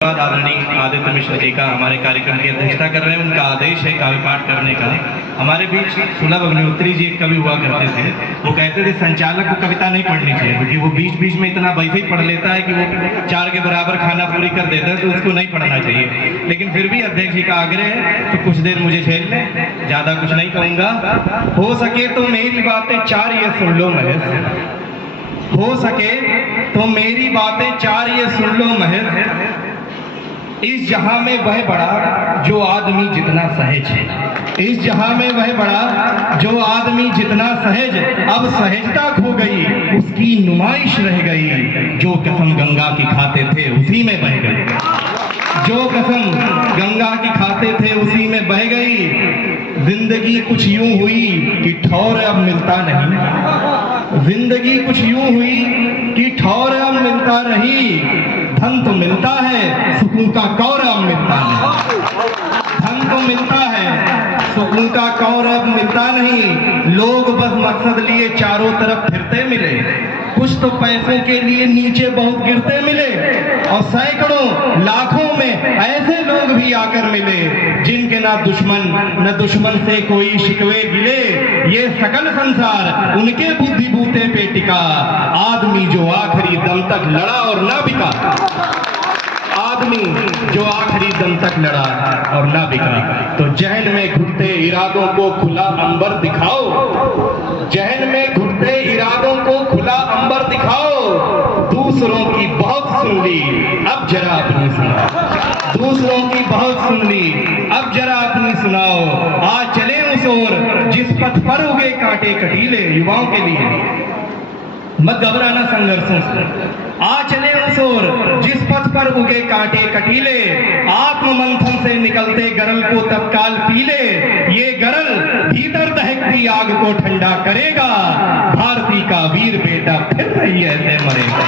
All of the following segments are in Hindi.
आदरणीय आदित्य मिश्र जी का हमारे कार्यक्रम की अध्यक्षता कर रहे हैं। उनका आदेश है काव्य पाठ करने का। हमारे बीच सुलभ अग्निहोत्री जी एक कवि हुआ करते थे। वो कहते थे संचालक को कविता नहीं पढ़नी चाहिए, क्योंकि वो बीच बीच में इतना वैसे ही पढ़ लेता है कि वो 4 के बराबर खाना पूरी कर देता है, तो उसको नहीं पढ़ना चाहिए। लेकिन फिर भी अध्यक्ष जी का आग्रह है तो कुछ देर मुझे झेल लें, ज्यादा कुछ नहीं कहूँगा। हो सके तो मेरी बातें 4 ये सुन लो महज, हो सके तो मेरी बातें 4 ये सुन लो महज। इस जहां में वह बड़ा जो आदमी जितना सहज है, इस जहां में वह बड़ा जो आदमी जितना सहज। अब सहजता खो गई उसकी नुमाइश रह गई, जो कसम गंगा की खाते थे उसी में बह गई, जो कसम गंगा की खाते थे उसी में बह गई। जिंदगी कुछ यूं हुई कि ठौर अब मिलता नहीं, जिंदगी कुछ यूं हुई कि ठौर अब मिलता नहीं। धन तो मिलता है सुकून का कौर अब मिलता नहीं, धन तो मिलता है सुकून का कौर अब मिलता नहीं। लोग बस मकसद लिए चारों तरफ फिरते मिले, कुछ तो पैसों के लिए नीचे बहुत गिरते मिले, और सैकड़ों लाखों में ऐसे लोग भी आकर मिले जिनके ना दुश्मन न दुश्मन से कोई शिकवे गिले। ये सकल संसार उनके बुद्धि बूते पे टिका, आदमी जो आखिरी दम तक लड़ा और ना बिका, आदमी जो आखिरी दम तक लड़ा और ना बिका। तो जहन में घुटते इरादों को खुला अंबर दिखाओ, जहन में घुटते इरादों को खुला अंबर दिखाओ। दूसरों की बहुत सुन ली अब जरा अपनी सुनाओ, दूसरों की बहुत सुन ली अब जरा अपनी सुनाओ। आज चले उस ओर जिस पथ पर उगे कांटे कटीले, युवाओं के लिए मत घबराना संघर्षों से। आ चले उस ओर जिस पथ पर उगे कांटे कटीले, आत्म मंथन से निकलते गरल को तत्काल पीले। ये गरल भीतर दहकती आग को ठंडा करेगा, भारती का वीर बेटा फिर नहीं ऐसे मरेगा,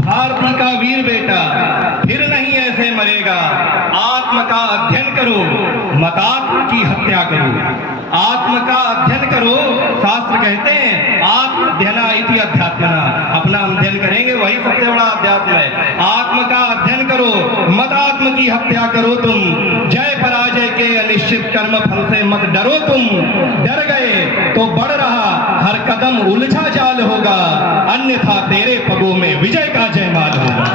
भारती का वीर बेटा फिर नहीं ऐसे मरेगा। आत्म का अध्ययन करो मतात्म की हत्या करो, आत्म का अध्ययन करो। शास्त्र कहते हैं आत्मध्ययना इति अध्यात्मना, अपना अध्ययन करेंगे वही सबसे बड़ा अध्यात्म है। आत्म का अध्ययन करो मत आत्म की हत्या करो तुम, जय पराजय के अनिश्चित कर्म फल से मत डरो तुम। डर गए तो बढ़ रहा हर कदम उलझा जाल होगा, अन्यथा तेरे पगों में विजय का जयमाल होगा।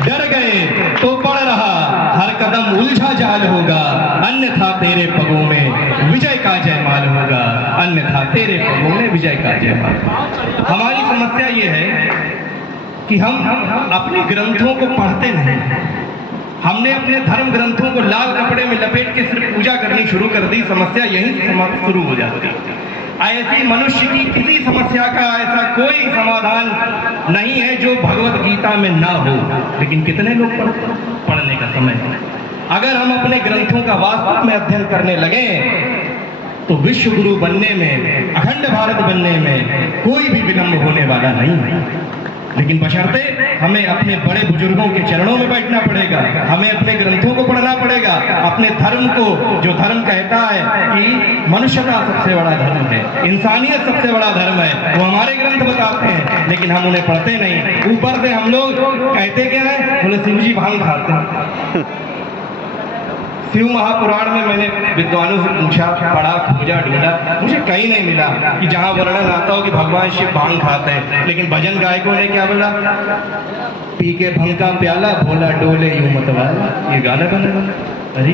डर गए तो बढ़ रहा हर कदम उलझा जाल होगा, अन्यथा तेरे पगों में विजय का जयमाल होगा, अन्यथा तेरे पगों में विजय का जयमाल। हमारी समस्या ये है कि हम अपने ग्रंथों को पढ़ते नहीं, हमने अपने धर्म ग्रंथों को लाल कपड़े में लपेट के सिर्फ पूजा करनी शुरू कर दी। समस्या यहीं से शुरू हो जाती है। ऐसी मनुष्य की किसी समस्या का ऐसा कोई समाधान नहीं है जो भगवत गीता में ना हो, लेकिन कितने लोग पढ़ने का समय है। अगर हम अपने ग्रंथों का वास्तव में अध्ययन करने लगे तो विश्व गुरु बनने में, अखंड भारत बनने में कोई भी विलंब होने वाला नहीं है। लेकिन बशर्ते हमें अपने बड़े बुजुर्गों के चरणों में बैठना पड़ेगा, हमें अपने ग्रंथों को पढ़ना पड़ेगा, अपने धर्म को, जो धर्म कहता है कि मनुष्यता सबसे बड़ा धर्म है, इंसानियत सबसे बड़ा धर्म है, वो हमारे ग्रंथ बताते हैं, लेकिन हम उन्हें पढ़ते नहीं। ऊपर से हम लोग कहते क्या है, बोले शिव जी भांग खाते हैं। शिव महापुराण में मैंने विद्वानों से पूछा, पढ़ा, खोजा, ढूंढा, मुझे कहीं नहीं मिला कि जहां वर्णन आता हो कि भगवान शिव भांग खाते हैं। लेकिन भजन गायकों ने क्या बोला, पी के भंग का प्याला भोला डोले यूं मतवाला, ये गाना बना। अरे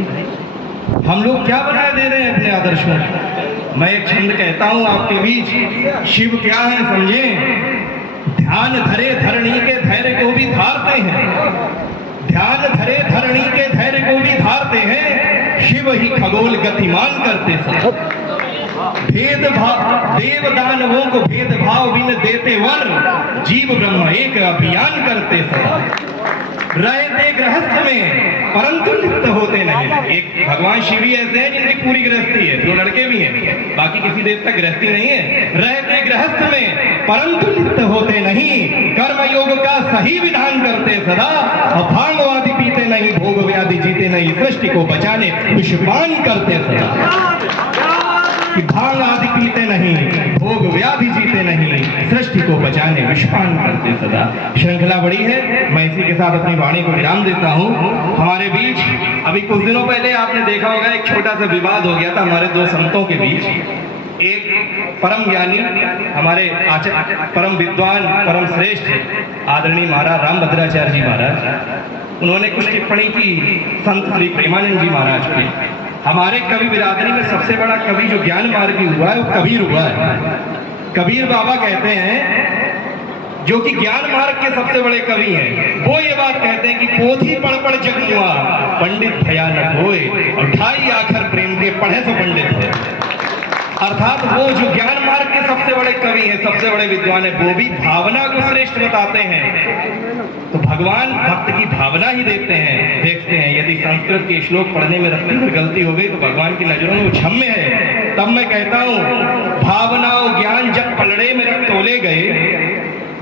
हम लोग क्या बना दे रहे हैं अपने आदर्शों। मैं एक छंद कहता हूं आपके बीच, शिव क्या है समझे, ध्यान धरे धरणी के धैर्य को भी धारते हैं, ध्यान धरे धरणी के धैर्य को भी धारते हैं, शिव ही खगोल गतिमान करते सब। भेदभाव देव दानवों को भेदभाव बिन देते वर, जीव ब्रह्म एक अभियान करते सदा। रहते गृहस्थ में परंतु लिप्त होते नहीं। एक भगवान शिव ही ऐसे हैं जिनकी पूरी गृहस्थी है, 2 लड़के भी हैं, बाकी किसी देवता गृहस्थी नहीं है। रहते गृहस्थ में परंतु लिप्त होते नहीं, कर्म योग का सही विधान करते सदा। और भांग आदि पीते नहीं, भोग व्याधि जीते नहीं, सृष्टि को बचाने विषपान करते सदा। कि भांग आदि पीते नहीं, भोग व्याधि जीते नहीं, सृष्टि को बचाने विश्वान करते सदा। श्रृंखला बड़ी है, मैं इसी के साथ अपनी वाणी को विराम देता हूँ। हमारे बीच अभी कुछ दिनों पहले आपने देखा होगा एक छोटा सा विवाद हो गया था हमारे दो संतों के बीच। एक परम ज्ञानी हमारे परम विद्वान परम श्रेष्ठ आदरणीय महाराज रामभद्राचार्य जी महाराज, उन्होंने कुछ टिप्पणी की संत श्री प्रेमानंद जी महाराज पे। हमारे कवि बिरादरी में सबसे बड़ा कवि जो ज्ञान मार्गी हुआ है वो कबीर हुआ है। कबीर बाबा कहते हैं जो कि ज्ञान मार्ग के सबसे बड़े कवि हैं, वो ये बात कहते हैं कि पोथी पढ़ पढ़ जग हुआ, पंडित भयानक होए, और ढाई आखर प्रेम के पढ़े तो पंडित हो। अर्थात वो जो ज्ञान मार्ग के सबसे बड़े कवि हैं, सबसे बड़े विद्वान हैं, वो भी भावना को श्रेष्ठ बताते हैं। तो भगवान भक्त की भावना ही देते हैं, देखते हैं। यदि संस्कृत के श्लोक पढ़ने में रखती हुई गलती हो गई तो भगवान की नजरों में वो क्षम्य है। तब मैं कहता हूँ, भावना और ज्ञान जब पलड़े में रख तोले गए,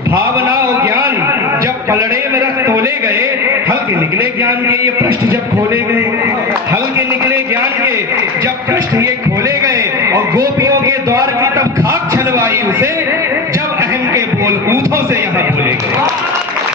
भावना और ज्ञान जब पलड़े में रख तोले गए, हल्के निकले ज्ञान के ये पृष्ठ जब खोले गए, हल्के निकले ज्ञान के जब पृष्ठ ये खोले गए, और गोपियों के द्वार की तब खाक छलवाई उसे, जब अहम के बोल ऊँटों से यहाँ बोले गए,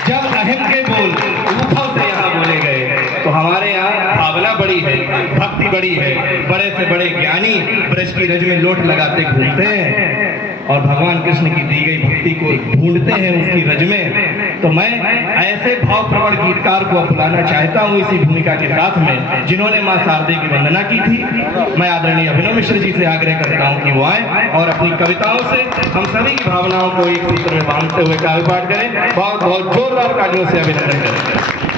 जब अहम के बोल ऊँटों से यहाँ बोले गए। तो हमारे यहाँ भावना बड़ी है, भक्ति बड़ी है, बड़े से बड़े ज्ञानी ब्रज की रज में लोट लगाते घूमते हैं और भगवान कृष्ण की दी गई भक्ति को ढूंढते हैं उसकी रज में। तो मैं ऐसे भाव प्रवण गीतकार को बुलाना चाहता हूँ इसी भूमिका के साथ में, जिन्होंने मां शारदे की वंदना की थी। मैं आदरणीय अभिनव मिश्र जी से आग्रह करता हूँ कि वो आए और अपनी कविताओं से हम सभी की भावनाओं को एक सूत्र में बांधते हुए काव्य पाठ करें। बहुत बहुत जोरदार तालियों से अभिनंदन करें।